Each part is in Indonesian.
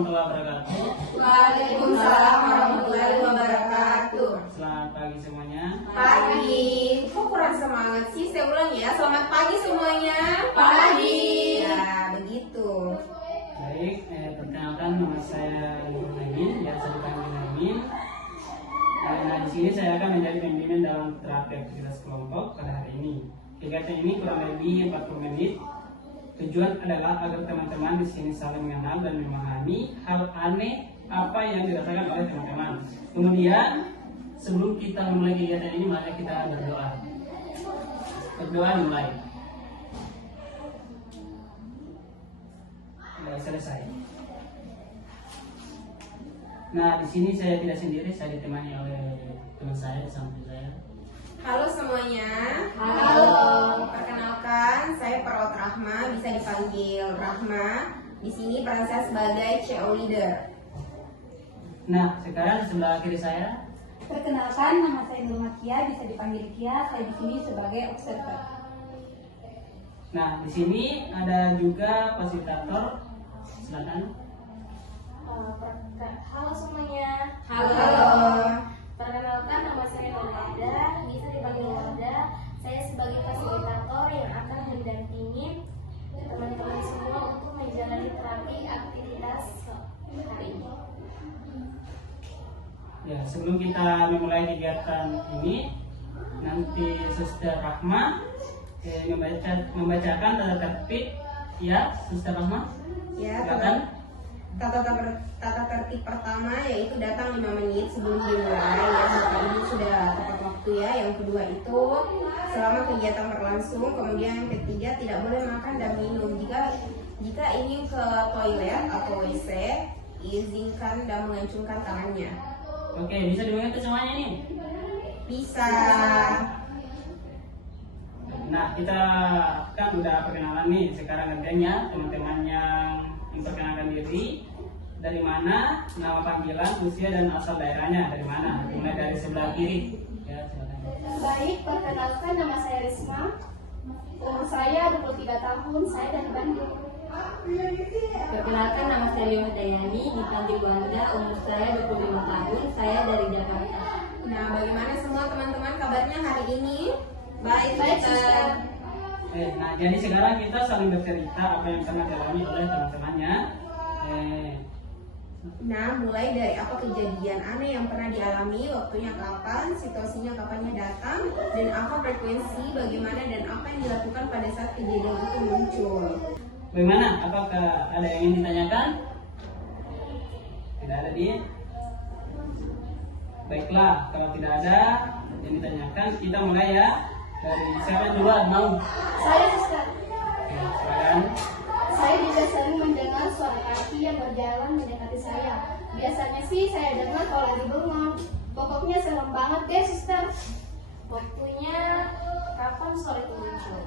warahmatullahi wabarakatuh. Waalaikumsalam warahmatullahi wabarakatuh. Selamat pagi semuanya. Pagi. Kok kurang semangat sih? Saya ulang ya. Selamat pagi semuanya. Pagi. Ya, begitu. Baik, perkenalkan nama saya Nur Amin, biasa dipanggil Amin. Nah, di sini saya akan menjadi pembimbing dalam terapi aktivitas kelompok pada hari ini. Kegiatan ini kurang lebih 40 menit. Tujuan adalah agar teman-teman di sini saling mengenal dan memahami hal aneh apa yang dirasakan oleh teman-teman. Kemudian, sebelum kita memulai kegiatan ini, mari kita berdoa. Berdoa dimulai. Sudah selesai. Nah, di sini saya tidak sendiri, saya ditemani oleh teman saya di samping saya. Halo semuanya. Halo. Perkenalkan, saya Perawat Rahma, bisa dipanggil Rahma. Di sini peran saya sebagai CO leader. Nah, sekarang di sebelah kiri saya. Perkenalkan, nama saya Nur Makia, bisa dipanggil Kia. Saya di sini sebagai observer. Nah, di sini ada juga fasilitator. Silakan. Halo semuanya. Halo. Perkenalkan, nama saya Nurada, bisa dipanggil Nurada. Saya sebagai fasilitator yang akan mendampingi teman-teman semua untuk menjalani terapi aktivitas hari ini. Ya, sebelum kita memulai kegiatan ini, nanti Suster Rahma membacakan tata tertib. Ya, Suster Rahma. Ya, Silakan. tata tertib pertama yaitu datang 5 menit sebelum dimulai ya, maka ini sudah tepat waktu ya. Yang kedua itu selama kegiatan berlangsung. Kemudian yang ketiga tidak boleh makan dan minum. Jika ingin ke toilet atau WC, izinkan dan mengacungkan tangannya. Oke, bisa dimengerti semuanya nih? Bisa. Nah, kita kan udah perkenalan nih. Sekarang gantinya teman-teman yang memperkenalkan diri. Dari mana, nama panggilan, usia dan asal daerahnya dari mana? Mulai dari sebelah kiri. Ya, silakan. Baik, perkenalkan, nama saya Risma. Umur saya 23 tahun, saya dari Bandung. Perkenalkan, nama saya Leo Dayani, dipanggil Wanda. Umur saya 25 tahun, saya dari Jakarta. Nah, bagaimana semua teman-teman kabarnya hari ini? Baik, Sister. Nah, jadi sekarang kita saling bercerita apa yang pernah dialami oleh teman-temannya. Nah, mulai dari apa kejadian aneh yang pernah dialami, waktunya kapan, situasinya kapannya datang, dan apa frekuensi, bagaimana dan apa yang dilakukan pada saat kejadian itu muncul. Bagaimana? Apakah ada yang ingin ditanyakan? Tidak ada dia. Baiklah, kalau tidak ada yang ditanyakan, kita mulai ya. Dari siapa yang duluan mau? Saya Sister. Oke, silakan. Saya juga sering mendengar suara kaki yang berjalan mendekati saya. Biasanya sih saya dengar kalau lagi bengong. Pokoknya serem banget deh, Sister. Waktunya kapan sore itu muncul?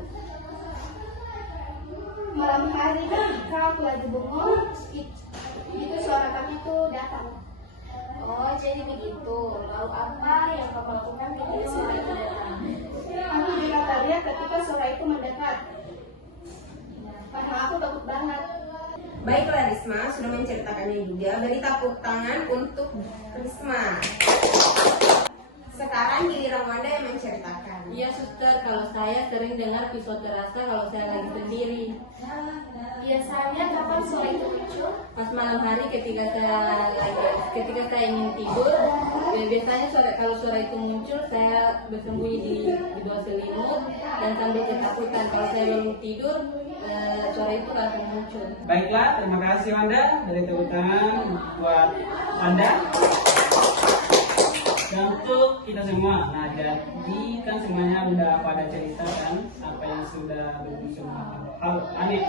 Malam hari ketika aku lagi bengong, itu suara kaki itu datang. Oh, jadi begitu. Lalu apa yang kamu lakukan ketika suara itu datang? Aku juga kaget ketika suara itu mendekat. Karena aku takut banget. Baiklah, Risma sudah menceritakannya juga. Beri tepuk tangan untuk Risma. Sekarang giliran Wanda yang menceritakan. Iya, Suster, kalau saya sering dengar pisau terasa kalau saya lagi sendiri. Biasanya kapan suara itu muncul? Pas malam hari ketika saya ingin tidur, biasanya kalau suara itu muncul, saya bersembunyi di bawah selimut dan sambil ketakutan. Kalau saya belum tidur, suara itu langsung muncul. Baiklah, terima kasih Wanda. Dari tepuk tangan buat Wanda. Dan untuk kita semua, nah jadi kan semuanya udah pada cerita kan apa yang sudah bermuncul hal aneh.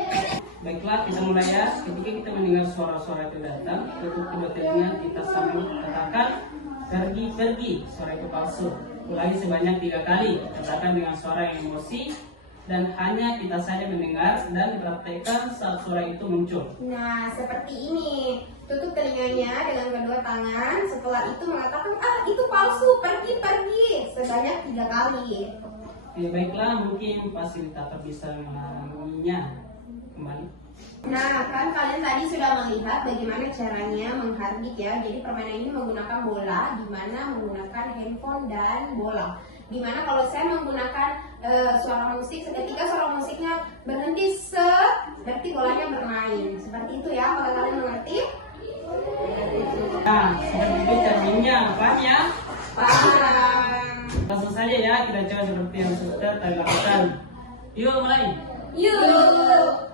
Baiklah, kita mulai ya. Ketika kita mendengar suara-suara itu datang, tutup kedua telinga kita sambil katakan pergi, suara itu palsu. Ulangi sebanyak 3 kali, katakan dengan suara yang emosi dan hanya kita saja mendengar dan dipraktekkan saat suara itu muncul. Nah, seperti ini. Tutup telinganya dengan kedua tangan. Setelah itu mengatakan, itu palsu, pergi. Sebanyak 3 kali. Baiklah, mungkin fasilitator bisa mengalaminya kembali. Nah, kan kalian tadi sudah melihat bagaimana caranya menghardik ya. Jadi permainan ini menggunakan bola, di mana menggunakan handphone dan bola. Dimana kalau saya menggunakan suara musik, seketika suara musiknya berhenti berarti bolanya bermain. Seperti itu ya, kalau kalian mengerti? Nah, seperti itu caranya, paham ya? Paham. Langsung saja ya, kita coba seperti yang sudah tadi lakukan. Yuk mulai. Yuk.